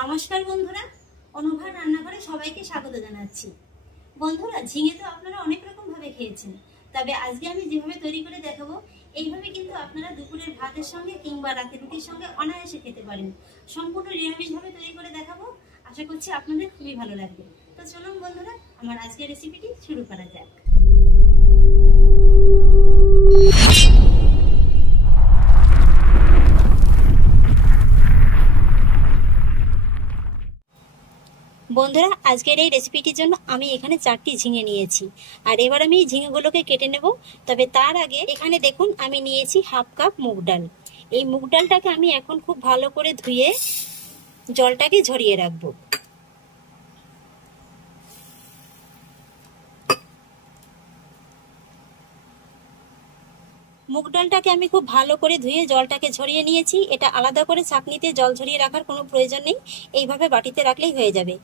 নমস্কার বন্ধুরা, অনুভার রান্নাঘরে সবাইকে স্বাগত জানাচ্ছি। বন্ধুরা, ঝিঙে তো আপনারা অনেক রকম ভাবে খেয়েছেন, তবে আজকে আমি যেভাবে তৈরি করে দেখাবো এইভাবে কিন্তু আপনারা দুপুরের ভাতের সঙ্গে কিংবা রাতের রুটির সঙ্গে অনায়াসে খেতে পারেন। সম্পূর্ণ নিরামিষভাবে তৈরি করে দেখাবো, আশা করছি আপনাদের খুবই ভালো লাগবে। তো চলুন বন্ধুরা, আমার আজকের রেসিপিটি শুরু করা যাক। বন্ধুরা, আজকের এই রেসিপিটির জন্য আমি এখানে 4টি ঝিঙে নিয়েছি, আর এবার আমি এই ঝিঙেগুলোকে কেটে নেব। তবে তার আগে এখানে দেখুন আমি নিয়েছি হাফ কাপ মুগ ডাল। এই মুগ ডালটাকে আমি এখন খুব ভালো করে ধুয়ে জলটাকে ঝরিয়ে রাখবো। মুগ ডালটাকে আমি খুব ভালো করে ধুয়ে জলটাকে ঝরিয়ে নিয়েছি। এটা আলাদা করে ছাঁকনিতে জল ঝরিয়ে রাখার কোনো প্রয়োজন নেই, এইভাবে বাটিতে রাখলেই হয়ে যাবে।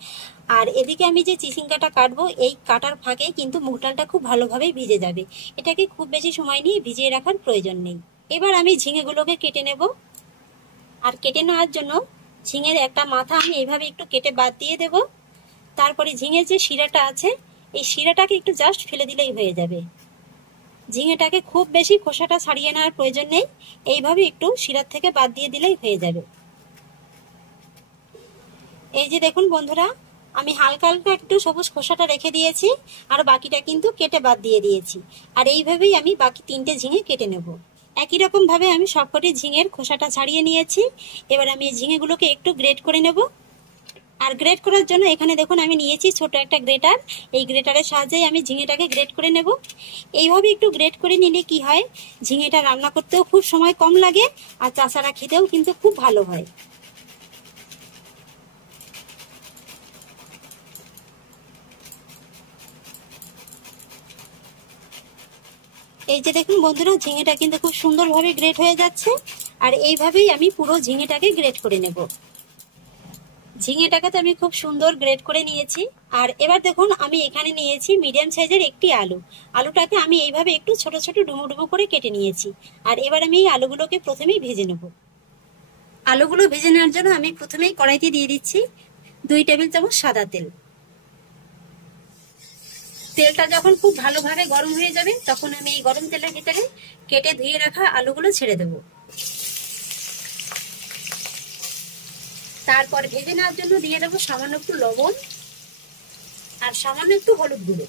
আর এদিকে আমি যে চিচিঙ্গাটা কাটবো, এই কাটার ফাঁকে কিন্তু মুগ ডালটা খুব ভালোভাবে ভিজে যাবে। এটাকে খুব বেশি সময় নিয়ে ভিজিয়ে রাখার প্রয়োজন নেই। এবার আমি ঝিঙেগুলোকে কেটে নেব। আর কেটে নেওয়ার জন্য ঝিঙের একটা মাথা আমি এইভাবে একটু কেটে বাদ দিয়ে দেব। তারপরে ঝিঙের যে শিরাটা আছে, এই শিরাটাকে একটু জাস্ট ফেলে দিলেই হয়ে যাবে। ঝিঙেটাকে খুব বেশি খোসাটা ছাড়িয়ে নেওয়ার প্রয়োজন নেই, এইভাবে একটু শিরার থেকে বাদ দিয়ে দিলেই হয়ে যাবে। এই যে দেখুন বন্ধুরা, আমি হালকা হালকা একটু সবুজ খোসাটা রেখে দিয়েছি, আর বাকিটা কিন্তু কেটে বাদ দিয়ে দিয়েছি। আর এইভাবেই আমি বাকি 3টে ঝিঙে কেটে নেব। একই রকম ভাবে আমি সবকটি ঝিঙের খোসাটা ছাড়িয়ে নিয়েছি। এবার আমি এই ঝিঙেগুলোকে একটু গ্রেট করে নেব। আর গ্রেট করার জন্য এখানে দেখুন আমি নিয়েছি ছোট একটা গ্রেটার। এই গ্রেটারের সাহায্যে আমি ঝিঙেটাকে গ্রেট করে নেব। এইভাবে একটু গ্রেট করে নিলে কি হয়, ঝিঙেটা রান্না করতেও খুব সময় কম লাগে, আর চাষারা খেতেও কিন্তু খুব ভালো হয়। এই যে দেখুন বন্ধুরা, ঝিঙেটা কিন্তু খুব সুন্দরভাবে গ্রেট হয়ে যাচ্ছে। আর এইভাবেই আমি পুরো ঝিঙেটাকে গ্রেট করে নেব। ঝিঙেটাকে তো আমি খুব সুন্দর গ্রেট করে নিয়েছি। আর এবার দেখুন আমি এখানে নিয়েছি মিডিয়াম সাইজের একটি আলু। আলুটাকে আমি এইভাবে একটু ছোট ছোট ডুমো ডুমো করে কেটে নিয়েছি। আর এবার আমি এই আলুগুলোকে প্রথমেই ভেজে নেব। আলুগুলো ভেজে নেওয়ার জন্য আমি প্রথমেই কড়াইতে দিয়ে দিচ্ছি 2 টেবিল চামচ সাদা তেল। তেলটা যখন খুব ভালোভাবে গরম হয়ে যাবে, তখন আমি এই গরম তেলের ভিতরে কেটে ধুয়ে রাখা আলুগুলো ছেড়ে দেব। তারপর ভেজে নেওয়ার জন্য দিয়ে দেবো সামান্য একটু লবণ আর সামান্য একটু হলুদ গুঁড়ো।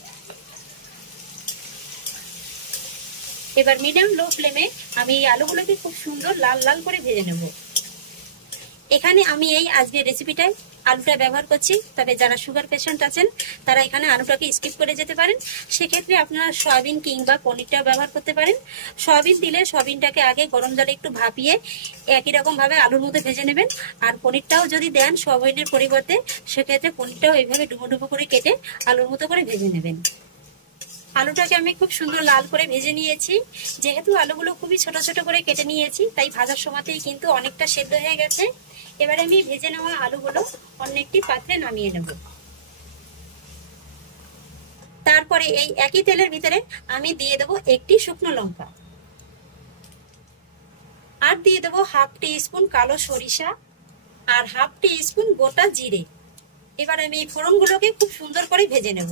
এবার মিডিয়াম লো ফ্লেমে আমি এই আলুগুলোকে খুব সুন্দর লাল লাল করে ভেজে নেব। এখানে আমি এই আজকের রেসিপিটায় আলুটা ব্যবহার করছি, তবে যারা সুগার পেশেন্ট আছেন তারা এখানে আলুটাকে স্কিপ করে যেতে পারেন। সেক্ষেত্রে আপনারা সয়াবিন কিংবা পনিরটাও ব্যবহার করতে পারেন। সয়াবিন দিলে সয়াবিনটাকে আগে গরম জলে একটু ভাপিয়ে একই রকম ভাবে আলুর মধ্যে ভেজে নেবেন। আর পনিরটাও যদি দেন সয়াবিনের পরিবর্তে, সেক্ষেত্রে পনিরটাও এইভাবে ডুবো ডুবো করে কেটে আলুর মতো করে ভেজে নেবেন। আলুটাকে আমি খুব সুন্দর লাল করে ভেজে নিয়েছি। যেহেতু আলুগুলো খুবই ছোট ছোট করে কেটে নিয়েছি, তাই ভাজার সময়তেই কিন্তু অনেকটা সেদ্ধ হয়ে গেছে। এবারে আমি ভেজে নেওয়া আলুগুলো অন্য একটি পাত্রে নামিয়ে নেব। তারপরে এই একই তেলের ভিতরে আমি দিয়ে দেবো একটি শুকনো লঙ্কা, আর দিয়ে দেবো হাফ টি স্পুন কালো সরিষা আর হাফ টি স্পুন গোটা জিরে। এবার আমি এই ফোড়নগুলোকে খুব সুন্দর করে ভেজে নেব।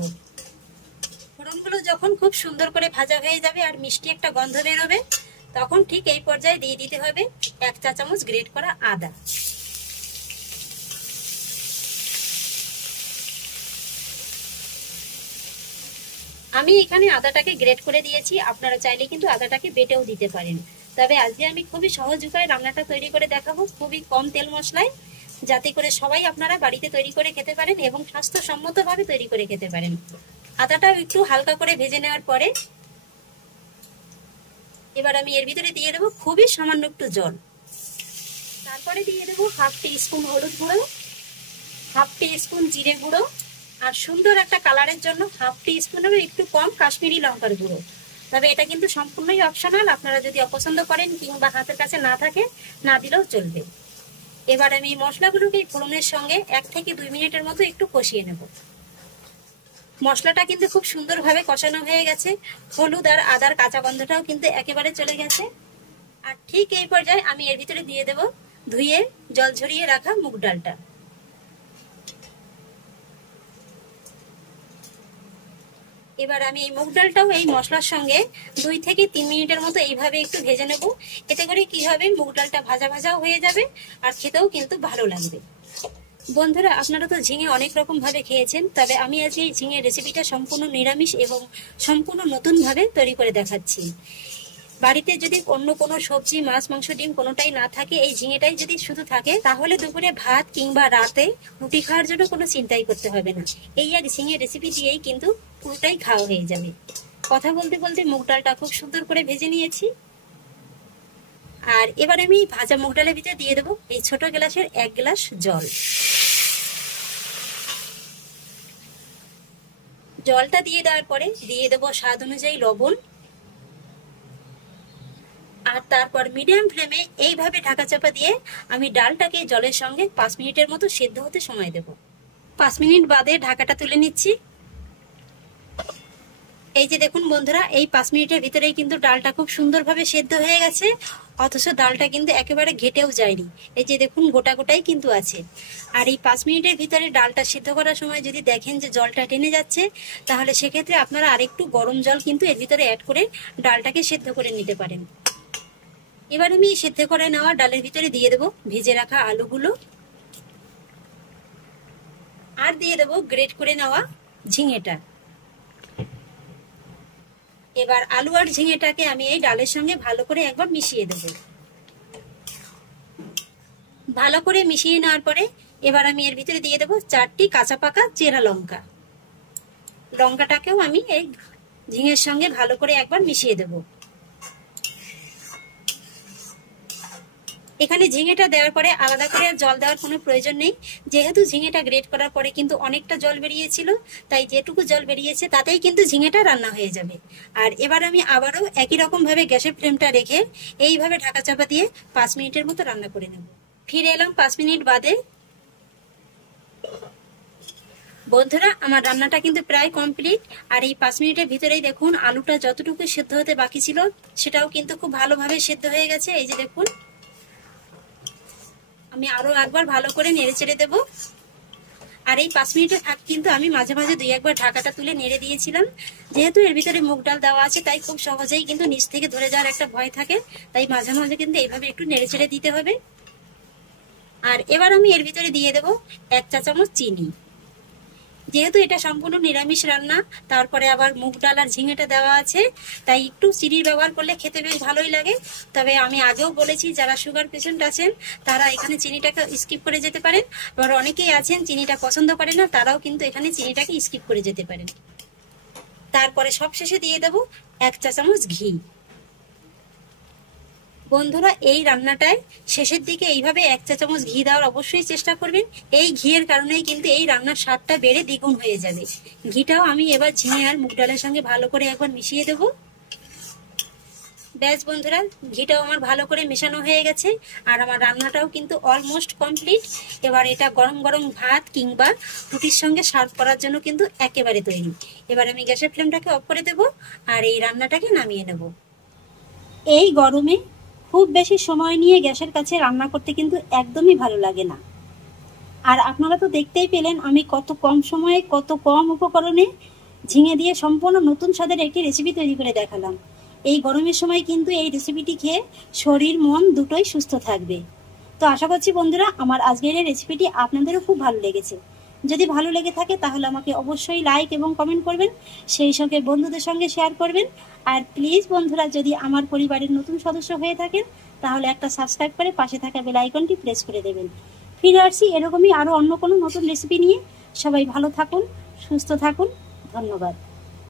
ফোড়নগুলো যখন খুব সুন্দর করে ভাজা হয়ে যাবে আর মিষ্টি একটা গন্ধ বেরোবে, তখন ঠিক এই পর্যায়ে দিয়ে দিতে হবে 1 চা চামচ গ্রেট করা আদা। আমি এখানে আদাটাকে গ্রেট করে দিয়েছি, আপনারা চাইলে কিন্তু আদাটাকে বেটেও দিতে পারেন। তবে আজকে আমি খুবই সহজ উপায়ে রান্নাটা তৈরি করে দেখাবো, খুবই কম তেল মশলায়, যাতে করে সবাই আপনারা বাড়িতে তৈরি করে খেতে পারেন এবং স্বাস্থ্যসম্মতভাবে তৈরি করে খেতে পারেন। আদাটা একটু হালকা করে ভেজে নেওয়ার পরে এবার আমি এর ভিতরে দিয়ে দেবো খুবই সামান্য একটু জল। তারপরে দিয়ে দেবো হাফ টি স্পুন হলুদ গুঁড়ো, হাফ টি স্পুন জিরে গুঁড়ো, আর সুন্দর একটা কালারের জন্য হাফ টি স্পুনেরও একটু কম কাশ্মীরি লঙ্কার গুঁড়ো। তবে এটা কিন্তু সম্পূর্ণই অপশনাল, আপনারা যদি অপছন্দ করেন কিংবা হাতের কাছে না থাকে না দিলেও চলবে। এবার আমি মশলাগুলোকে ফোড়নের সঙ্গে 1 থেকে 2 মিনিটের মতো একটু কষিয়ে নেব। মশলাটা কিন্তু খুব সুন্দরভাবে কষানো হয়ে গেছে, হলুদ আর আদার কাঁচা গন্ধটাও কিন্তু একেবারে চলে গেছে। আর ঠিক এই পর্যায়ে আমি এর ভিতরে দিয়ে দেব ধুয়ে জল ঝরিয়ে রাখা মুগ ডালটা। এবার আমি এই মুগ ডালটাও এই মশলার সঙ্গে 2 থেকে 3 মিনিটের মতো এইভাবে একটু ভেজে নেব। এতে করে কি হবে, মুগ ডালটা ভাজা ভাজাও হয়ে যাবে আর খেতেও কিন্তু ভালো লাগবে। বন্ধুরা, আপনারা তো ঝিঙে অনেক রকম ভাবে খেয়েছেন, তবে আমি আজকে এই ঝিঙের রেসিপিটা সম্পূর্ণ নিরামিষ এবং সম্পূর্ণ নতুন ভাবে তৈরি করে দেখাচ্ছি। বাড়িতে যদি অন্য কোনো সবজি, মাছ, মাংস, ডিম কোনোটাই না থাকে, এই ঝিঙেটাই যদি শুধু থাকে, তাহলে দুপুরে ভাত কিংবা রাতে রুটি খাওয়ার জন্য কোনো চিন্তাই করতে হবে না। এই এক ঝিঙের রেসিপি দিয়েই কিন্তু পুরোটাই খাওয়া হয়ে যাবে। কথা বলতে বলতে মুগ ডালটা খুব সুন্দর করে ভেজে নিয়েছি। আর এবার আমি ভাজা মুগ ডালের ভিতরে দিয়ে দেবো এই ছোট গ্লাসের 1 গ্লাস জল। জলটা দিয়ে দেওয়ার পরে দিয়ে দেবো স্বাদ অনুযায়ী লবণ। আর তারপর মিডিয়াম ফ্লেমে এইভাবে ঢাকা চাপা দিয়ে আমি ডালটাকে জলের সঙ্গে 5 মিনিটের মতো সেদ্ধ হতে সময় দেব। 5 মিনিট বাদে ঢাকাটা তুলে নিচ্ছি। এই যে দেখুন বন্ধুরা, এই 5 মিনিটের ভিতরেই কিন্তু ডালটা খুব সুন্দরভাবে সেদ্ধ হয়ে গেছে, অথচ ডালটা কিন্তু একেবারে ঘেটেও যায়নি। এই যে দেখুন, গোটা গোটাই কিন্তু আছে। আর এই 5 মিনিটের ভিতরে ডালটা সিদ্ধ করার সময় যদি দেখেন যে জলটা টেনে যাচ্ছে, তাহলে সেক্ষেত্রে আপনারা আরেকটু গরম জল কিন্তু এর ভিতরে অ্যাড করে ডালটাকে সেদ্ধ করে নিতে পারেন। এবার আমি সেদ্ধ করে নেওয়া ডালের ভিতরে দিয়ে দেবো ভেজে রাখা আলুগুলো, আর দিয়ে দেবো গ্রেট করে নেওয়া ঝিঙেটা। এবার আলু আর ঝিঙেটাকে আমি এই ডালের সঙ্গে ভালো করে একবার মিশিয়ে দেব। ভালো করে মিশিয়ে নেওয়ার পরে এবার আমি এর ভিতরে দিয়ে দেবো 4টি কাঁচা পাকা চেরা লঙ্কা। লঙ্কাটাকেও আমি এই ঝিঙের সঙ্গে ভালো করে একবার মিশিয়ে দেব। এখানে ঝিঙেটা দেওয়ার পরে আলাদা করে জল দেওয়ার কোনো প্রয়োজন নেই, যেহেতু ঝিঙেটা গ্রেট করার পরে কিন্তু অনেকটা জল বেরিয়েছিল, তাই যেটুকু জল বেরিয়েছে তাতেই কিন্তু ঝিঙেটা রান্না হয়ে যাবে। আর এবার আমি আবারও একই রকম ভাবে গ্যাসের ফ্লেমটা রেখে এইভাবে ঢাকা চাপা দিয়ে 5 মিনিটের মতো রান্না করে নেব। ফিরে এলাম 5 মিনিট বাদে। বন্ধুরা, আমার রান্নাটা কিন্তু প্রায় কমপ্লিট। আর এই 5 মিনিটের ভিতরেই দেখুন আলুটা যতটুকু সেদ্ধ হতে বাকি ছিল সেটাও কিন্তু খুব ভালোভাবে সেদ্ধ হয়ে গেছে। এই যে দেখুন, আমি আরো একবার ভালো করে নেড়ে চেড়ে দেবো। আর এই 5 মিনিটের ফাঁক কিন্তু আমি মাঝে মাঝে 2-1 বার ঢাকাটা তুলে নেড়ে দিয়েছিলাম। যেহেতু এর ভিতরে মুগ ডাল দেওয়া আছে, তাই খুব সহজেই কিন্তু নিচ থেকে ধরে যাওয়ার একটা ভয় থাকে, তাই মাঝে মাঝে কিন্তু এইভাবে একটু নেড়ে চেড়ে দিতে হবে। আর এবার আমি এর ভিতরে দিয়ে দেবো 1 চা চামচ চিনি। যেহেতু এটা সম্পূর্ণ নিরামিষ রান্না, তারপরে আবার মুগ ডাল আর ঝিঙেটা দেওয়া আছে, তাই একটু চিনির ব্যবহার করলে খেতে বেশ ভালোই লাগে। তবে আমি আগেও বলেছি, যারা সুগার পেশেন্ট আছেন তারা এখানে চিনিটাকে স্কিপ করে যেতে পারেন। আবার অনেকেই আছেন চিনিটা পছন্দ করে না, তারাও কিন্তু এখানে চিনিটাকে স্কিপ করে যেতে পারেন। তারপরে সবশেষে দিয়ে দেবো 1 চা চামচ ঘি। বন্ধুরা, এই রান্নাটায় শেষের দিকে এইভাবে 1 চা চামচ ঘি দেওয়ার অবশ্যই চেষ্টা করবেন। এই ঘিয়ের কারণেই কিন্তু এই রান্নার স্বাদটা বেড়ে দ্বিগুণ হয়ে যাবে। ঘিটাও আমি এবার ঝিঙে আর মুগ ডালের সঙ্গে ভালো করে একবার মিশিয়ে দেব। ব্যাস বন্ধুরা, ঘিটাও আমার ভালো করে মেশানো হয়ে গেছে আর আমার রান্নাটাও কিন্তু অলমোস্ট কমপ্লিট। এবার এটা গরম গরম ভাত কিংবা রুটির সঙ্গে সার্ভ করার জন্য কিন্তু একেবারে তৈরি। এবার আমি গ্যাসের ফ্লেমটাকে অফ করে দেব আর এই রান্নাটাকে নামিয়ে নেব। এই গরমে খুব বেশি সময় নিয়ে গ্যাসের কাছে রান্না করতে কিন্তু একদমই ভালো লাগে না। আর আপনারা তো দেখতেই পেলেন আমি কত কম সময়ে, কত কম উপকরণে ঝিঙে দিয়ে সম্পূর্ণ নতুন স্বাদের একটি রেসিপি তৈরি করে দেখালাম। এই গরমের সময় কিন্তু এই রেসিপিটি খেয়ে শরীর মন দুটোই সুস্থ থাকবে। তো আশা করছি বন্ধুরা, আমার আজকের এই রেসিপিটি আপনাদেরও খুব ভালো লেগেছে। যদি ভালো লেগে থাকে তাহলে আমাকে অবশ্যই লাইক এবং কমেন্ট করবেন, সেই সঙ্গে বন্ধুদের সঙ্গে শেয়ার করবেন। আর প্লিজ বন্ধুরা, যদি আমার পরিবারের নতুন সদস্য হয়ে থাকেন তাহলে একটা সাবস্ক্রাইব করে পাশে থাকা বেল আইকনটি প্রেস করে দেবেন। ফিরে আসছি এরকমই আরো অন্য কোনো নতুন রেসিপি নিয়ে। সবাই ভালো থাকুন, সুস্থ থাকুন। ধন্যবাদ।